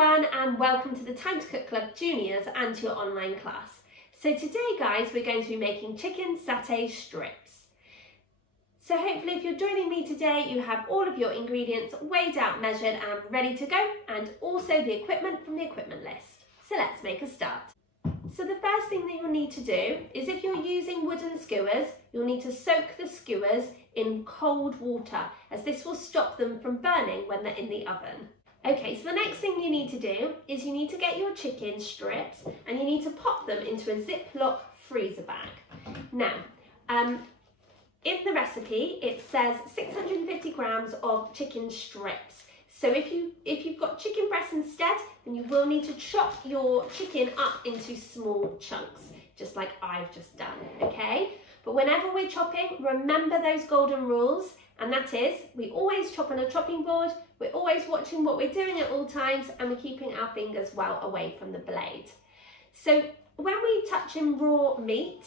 everyone and welcome to the Time to Cook Club Juniors and to your online class. So today guys we're going to be making chicken satay strips. So hopefully if you're joining me today you have all of your ingredients weighed out, measured and ready to go, and also the equipment from the equipment list. So let's make a start. So the first thing that you'll need to do is, if you're using wooden skewers, you'll need to soak the skewers in cold water, as this will stop them from burning when they're in the oven. Okay, so the next thing you need to do is you need to get your chicken strips and you need to pop them into a Ziploc freezer bag. Now, in the recipe it says 650 grams of chicken strips. So if you've got chicken breast instead, then you will need to chop your chicken up into small chunks, just like I've just done, okay? But whenever we're chopping, remember those golden rules, and that is, we always chop on a chopping board, we're always watching what we're doing at all times, and we're keeping our fingers well away from the blade. So when we touch in raw meat,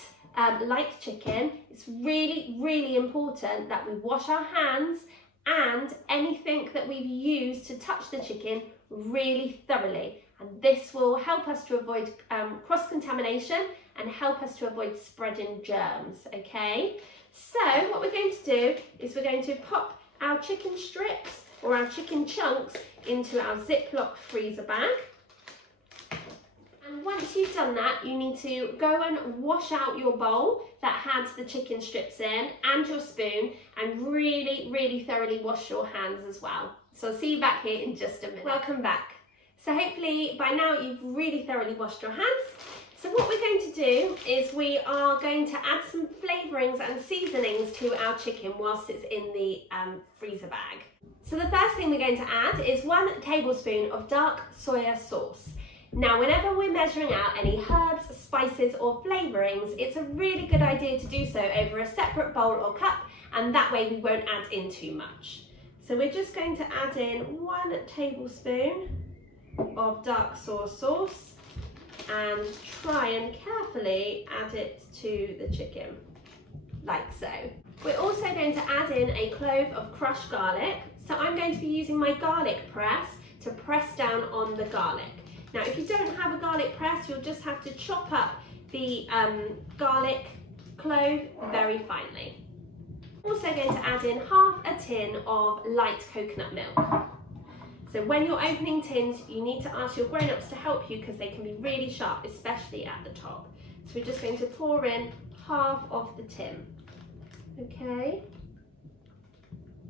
like chicken, it's really, really important that we wash our hands and anything that we've used to touch the chicken really thoroughly. And this will help us to avoid cross-contamination and help us to avoid spreading germs, okay? So what we're going to do is we're going to pop our chicken strips or our chicken chunks into our Ziploc freezer bag. And once you've done that, you need to go and wash out your bowl that had the chicken strips in and your spoon, and really, really thoroughly wash your hands as well. So I'll see you back here in just a minute. Welcome back. So hopefully by now you've really thoroughly washed your hands. So what we're going to do is we are going to add some flavourings and seasonings to our chicken whilst it's in the freezer bag. So the first thing we're going to add is 1 tablespoon of dark soya sauce. Now, whenever we're measuring out any herbs, spices or flavourings, it's a really good idea to do so over a separate bowl or cup, and that way we won't add in too much. So we're just going to add in 1 tablespoon of dark soy sauce and try and carefully add it to the chicken, like so. We're also going to add in a clove of crushed garlic. So I'm going to be using my garlic press to press down on the garlic. Now, if you don't have a garlic press, you'll just have to chop up the garlic clove very finely. Also going to add in half a tin of light coconut milk. So when you're opening tins, you need to ask your grown-ups to help you because they can be really sharp, especially at the top. So we're just going to pour in half of the tin. Okay,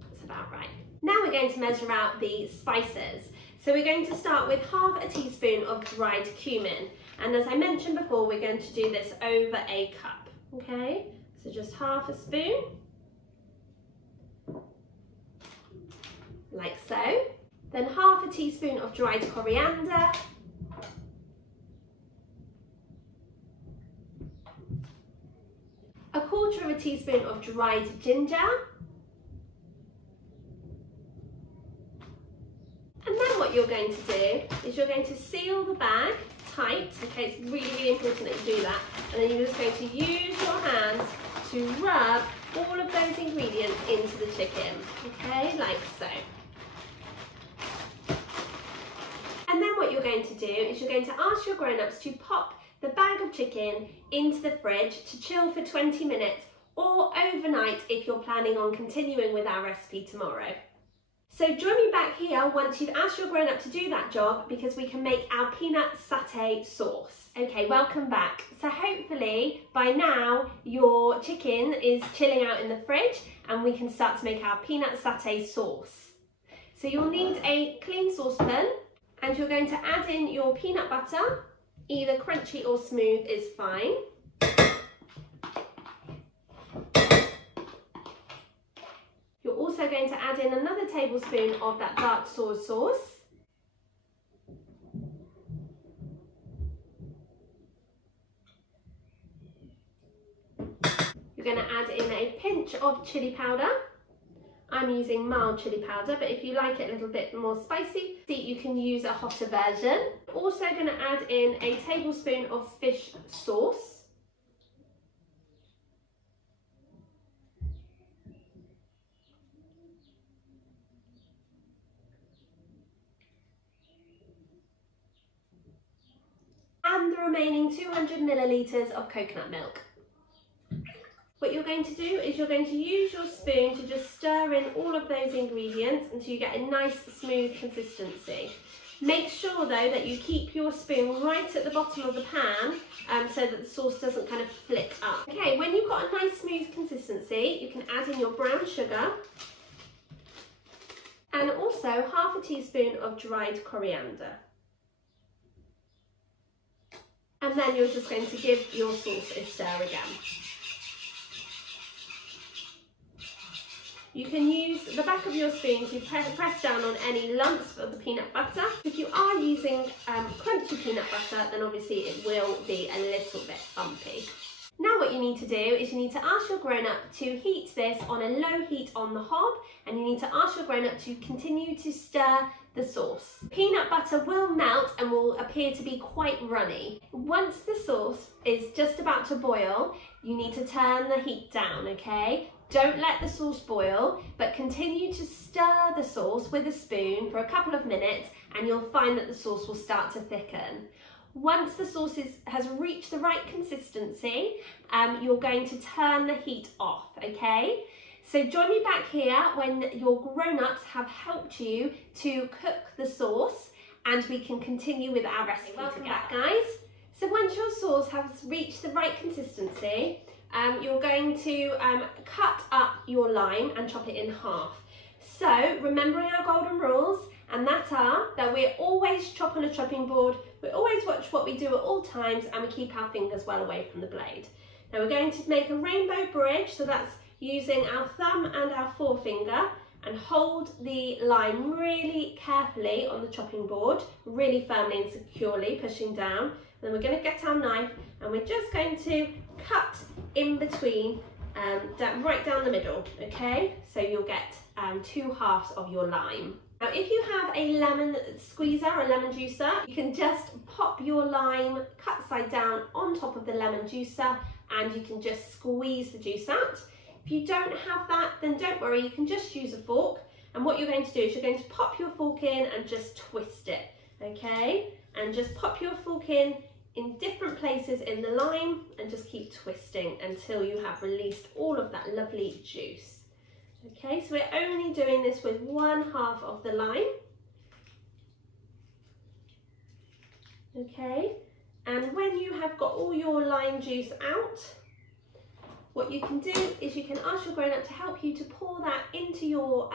that's about right. Now we're going to measure out the spices. So we're going to start with half a teaspoon of dried cumin. And as I mentioned before, we're going to do this over a cup, okay? So just half a spoon, like so. Then half a teaspoon of dried coriander. A quarter of a teaspoon of dried ginger. And then what you're going to do is you're going to seal the bag tight, okay? It's really, really important that you do that. And then you're just going to use your hands to rub all of those ingredients into the chicken, okay? Like so. And then what you're going to do is you're going to ask your grown-ups to pop the bag of chicken into the fridge to chill for 20 minutes or overnight if you're planning on continuing with our recipe tomorrow. So join me back here once you've asked your grown-up to do that job, because we can make our peanut satay sauce. Okay, welcome back. So hopefully by now your chicken is chilling out in the fridge and we can start to make our peanut satay sauce. So you'll need a clean saucepan and you're going to add in your peanut butter. Either crunchy or smooth is fine. You're also going to add in another tablespoon of that dark soy sauce. You're going to add in a pinch of chili powder. I'm using mild chili powder, but if you like it a little bit more spicy, you can use a hotter version. Also going to add in a tablespoon of fish sauce. remaining 200 millilitres of coconut milk. What you're going to do is you're going to use your spoon to just stir in all of those ingredients until you get a nice smooth consistency. Make sure though that you keep your spoon right at the bottom of the pan so that the sauce doesn't kind of flick up. Okay, when you've got a nice smooth consistency, you can add in your brown sugar and also half a teaspoon of dried coriander. And then you're just going to give your sauce a stir again. You can use the back of your spoon to press down on any lumps of the peanut butter. If you are using crunchy peanut butter, then obviously it will be a little bit bumpy. Now what you need to do is you need to ask your grown-up to heat this on a low heat on the hob, and you need to ask your grown-up to continue to stir the sauce. Peanut butter will melt and will appear to be quite runny. Once the sauce is just about to boil, you need to turn the heat down, okay? Don't let the sauce boil, but continue to stir the sauce with a spoon for a couple of minutes and you'll find that the sauce will start to thicken. Once the sauce has reached the right consistency, you're going to turn the heat off, okay? So join me back here when your grown-ups have helped you to cook the sauce and we can continue with our recipe. Welcome back, guys. So once your sauce has reached the right consistency, you're going to cut up your lime and chop it in half. So remembering our golden rules, and that we always chop on a chopping board, we always watch what we do at all times, and we keep our fingers well away from the blade. Now we're going to make a rainbow bridge, so that's using our thumb and our forefinger, and hold the lime really carefully on the chopping board, really firmly and securely, pushing down. Then we're going to get our knife and we're just going to cut in between, right down the middle, okay? So you'll get 2 halves of your lime. Now if you have a lemon squeezer or a lemon juicer, you can just pop your lime cut side down on top of the lemon juicer and you can just squeeze the juice out. If you don't have that, then don't worry, you can just use a fork. And what you're going to do is you're going to pop your fork in and just twist it, okay? And just pop your fork in different places in the lime and just keep twisting until you have released all of that lovely juice. Okay, so we're only doing this with 1 half of the lime. Okay, and when you have got all your lime juice out, what you can do is you can ask your grown-up to help you to pour that into your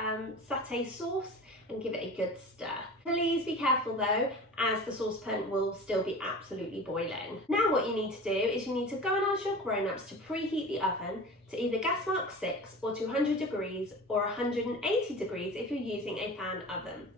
satay sauce and give it a good stir. Please be careful though, as the saucepan will still be absolutely boiling. Now what you need to do is you need to go and ask your grown-ups to preheat the oven to either gas mark 6 or 200 degrees or 180 degrees if you're using a fan oven.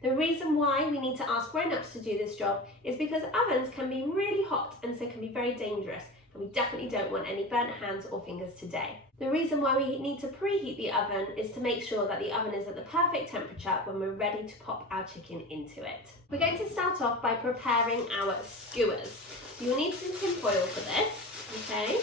The reason why we need to ask grown-ups to do this job is because ovens can be really hot and so can be very dangerous. And we definitely don't want any burnt hands or fingers today. The reason why we need to preheat the oven is to make sure that the oven is at the perfect temperature when we're ready to pop our chicken into it. We're going to start off by preparing our skewers. So you'll need some tin foil for this, okay?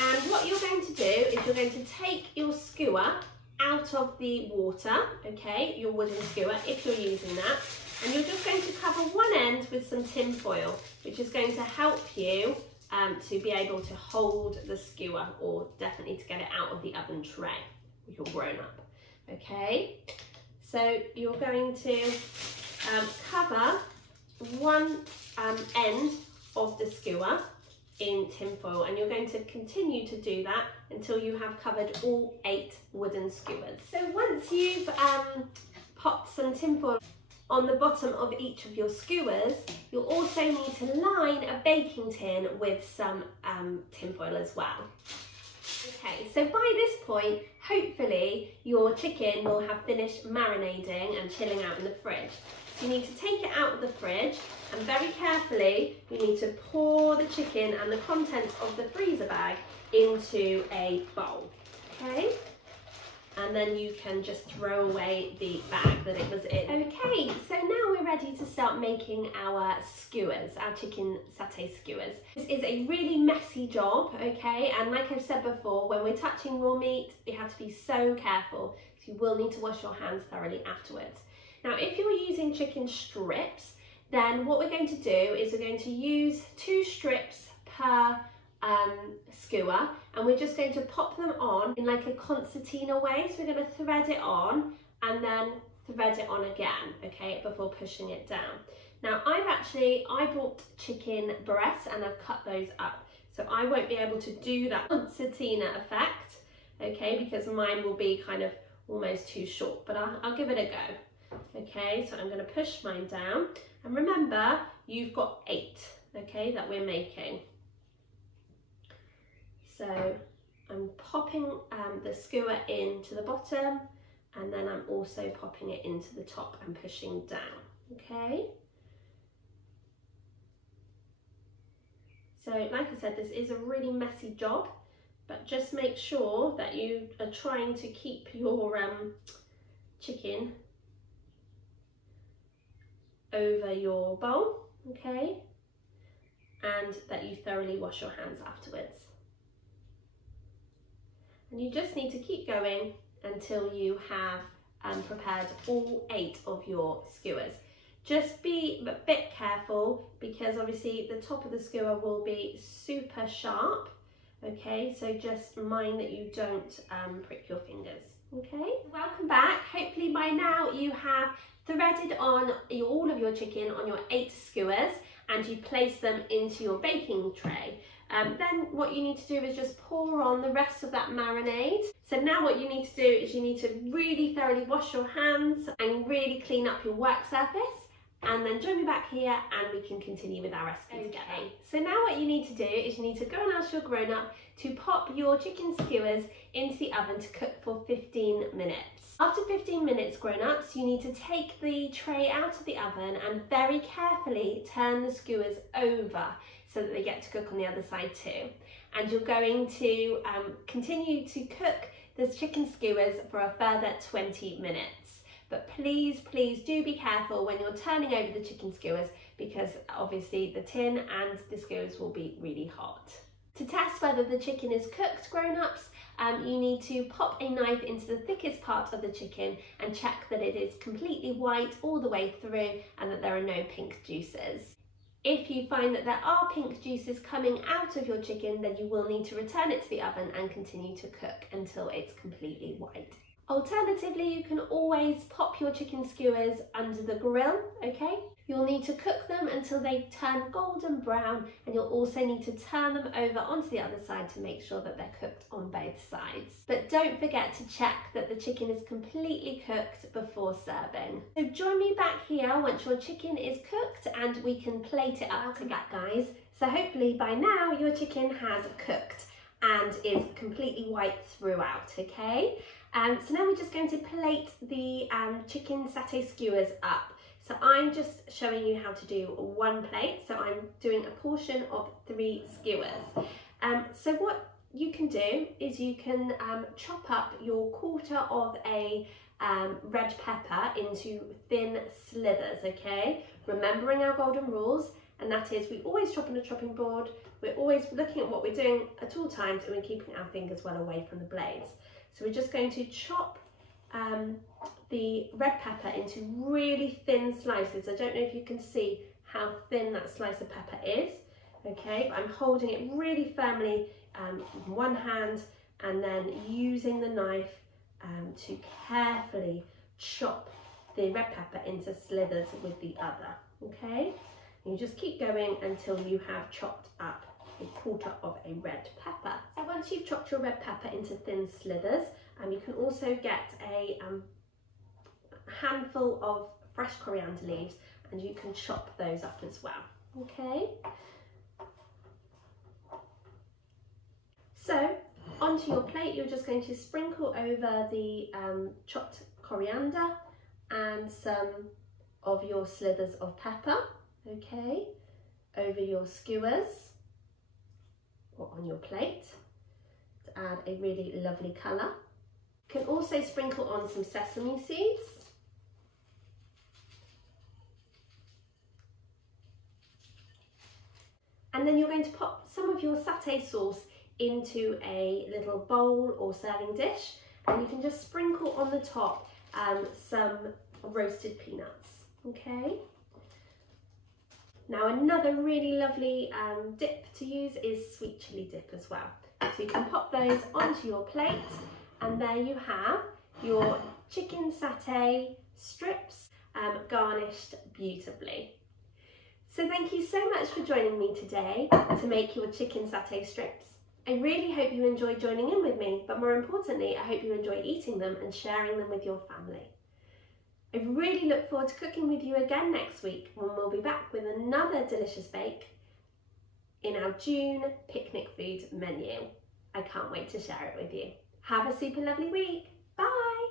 And what you're going to do is you're going to take your skewer out of the water, okay, your wooden skewer, if you're using that, and you're just going to cover one end with some tin foil, which is going to help you to be able to hold the skewer, or definitely to get it out of the oven tray with your grown up. Okay, so you're going to cover one end of the skewer in tin foil, and you're going to continue to do that until you have covered all 8 wooden skewers. So once you've popped some tin foil on the bottom of each of your skewers, you'll also need to line a baking tin with some tin foil as well. Okay, so by this point, hopefully your chicken will have finished marinating and chilling out in the fridge. You need to take it out of the fridge, and very carefully you need to pour the chicken and the contents of the freezer bag into a bowl, okay? And then you can just throw away the bag that it was in. Okay, so now we're ready to start making our skewers, our chicken satay skewers. This is a really messy job, okay? And like I've said before, when we're touching raw meat, you have to be so careful. So you will need to wash your hands thoroughly afterwards. Now, if you're using chicken strips, Then what we're going to do is we're going to use 2 strips per skewer, and we're just going to pop them on in like a concertina way. So we're going to thread it on and then thread it on again, okay, before pushing it down. Now I bought chicken breasts and I've cut those up, so I won't be able to do that concertina effect, okay, because mine will be kind of almost too short, but I'll give it a go. Okay, so I'm going to push mine down, and remember you've got 8, okay, that we're making. So I'm popping the skewer into the bottom, and then I'm also popping it into the top and pushing down, okay. So like I said, this is a really messy job, but just make sure that you are trying to keep your chicken over your bowl, okay, and that you thoroughly wash your hands afterwards. And you just need to keep going until you have prepared all 8 of your skewers. Just be a bit careful, because obviously the top of the skewer will be super sharp, okay, so just mind that you don't prick your fingers, okay. Welcome back. Hopefully by now you have threaded on all of your chicken on your 8 skewers, and you place them into your baking tray. Then what you need to do is just pour on the rest of that marinade. So now what you need to do is you need to really thoroughly wash your hands and really clean up your work surface, and then join me back here and we can continue with our recipe together. So now what you need to do is you need to go and ask your grown-up to pop your chicken skewers into the oven to cook for 15 minutes. After 15 minutes, grown-ups, you need to take the tray out of the oven and very carefully turn the skewers over so that they get to cook on the other side too. And you're going to continue to cook the chicken skewers for a further 20 minutes. But please, please do be careful when you're turning over the chicken skewers, because obviously the tin and the skewers will be really hot. To test whether the chicken is cooked, grown-ups, you need to pop a knife into the thickest part of the chicken and check that it is completely white all the way through and that there are no pink juices. If you find that there are pink juices coming out of your chicken, then you will need to return it to the oven and continue to cook until it's completely white. Alternatively, you can always pop your chicken skewers under the grill, okay? You'll need to cook them until they turn golden brown, and you'll also need to turn them over onto the other side to make sure that they're cooked on both sides. But don't forget to check that the chicken is completely cooked before serving. So join me back here once your chicken is cooked and we can plate it up together, guys. So hopefully by now your chicken has cooked and is completely white throughout, okay? So now we're just going to plate the chicken satay skewers up. So I'm just showing you how to do 1 plate. So I'm doing a portion of 3 skewers. So what you can do is you can chop up your quarter of a red pepper into thin slithers, okay? Remembering our golden rules, and that is we always chop on a chopping board. We're always looking at what we're doing at all times, and we're keeping our fingers well away from the blades. So we're just going to chop the red pepper into really thin slices. I don't know if you can see how thin that slice of pepper is, okay? But I'm holding it really firmly with one hand and then using the knife to carefully chop the red pepper into slithers with the other, okay? And you just keep going until you have chopped up a quarter of a red pepper. So once you've chopped your red pepper into thin slithers, you can also get a handful of fresh coriander leaves and you can chop those up as well, okay? So onto your plate, you're just going to sprinkle over the chopped coriander and some of your slithers of pepper, okay, over your skewers or on your plate to add a really lovely colour. You can also sprinkle on some sesame seeds. And then you're going to pop some of your satay sauce into a little bowl or serving dish, and you can just sprinkle on the top some roasted peanuts, okay? Now another really lovely dip to use is sweet chilli dip as well. So you can pop those onto your plate, and there you have your chicken satay strips garnished beautifully. So thank you so much for joining me today to make your chicken satay strips. I really hope you enjoyed joining in with me, but more importantly, I hope you enjoy eating them and sharing them with your family. I really look forward to cooking with you again next week, when we'll be back with another delicious bake in our June picnic food menu. I can't wait to share it with you. Have a super lovely week. Bye.